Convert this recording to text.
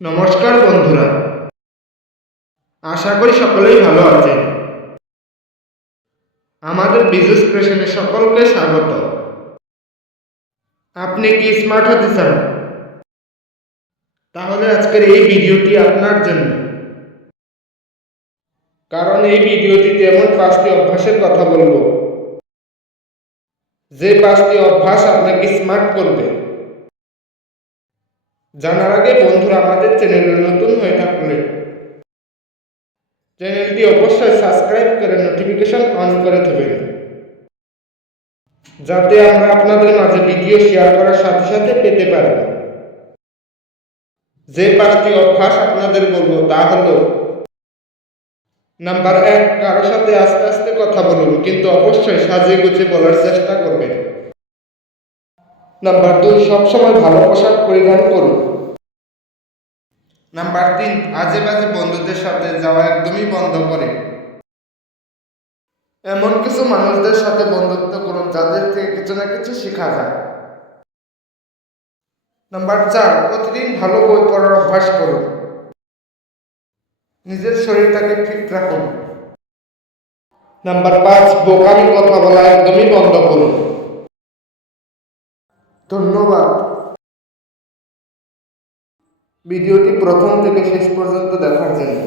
নমস্কার বন্ধুরা, আশা করি সকলেই ভালো আছেন। আমাদের বিজনেস ক্রিয়েশনে সকলকে স্বাগত। আপনি কি স্মার্ট হতে চান? তাহলে আজকের এই ভিডিওটি আপনার জন্য। কারণ এই ভিডিওটিতে এমন 5টি অভ্যাসের কথা বলবো, যে 5টি অভ্যাস আপনাকে স্মার্ট করবে। জানার আগে বন্ধুরা, আমাদের চ্যানেলে নতুন হয়ে থাকলে চ্যানেলটি অবশ্যই সাবস্ক্রাইব করে নোটিফিকেশন অন করে দেবেন, যাতে আমরা আপনাদের মাঝে ভিডিও শেয়ার করার সাথে সাথে পেতে পারি। যে 5টি অভ্যাস আপনাদের বলবো তা হলো: নাম্বার 1, কারোর সাথে আস্তে আস্তে কথা বলুন, কিন্তু অবশ্যই সাজিয়ে গুছিয়ে বলার চেষ্টা করবেন। নাম্বার 2, সবসময় ভালো পোশাক পরিধান করুন। নাম্বার 3, আজে বাজে বন্ধুদের সাথে যাওয়া একদমই বন্ধ করে এমন কিছু মানুষদের সাথে বন্ধুত্ব করুন যাদের থেকে কিছু না কিছু শেখা যায়। নাম্বার 4, প্রতিদিন ভালো বই পড়ার অভ্যাস করুন। নিজের শরীরটাকে ফিট রাখুন। নাম্বার 5, বোকামি কথা বলা একদমই বন্ধ করুন। ধন্যবাদ ভিডিওটি প্রথম থেকে শেষ পর্যন্ত দেখার জন্য।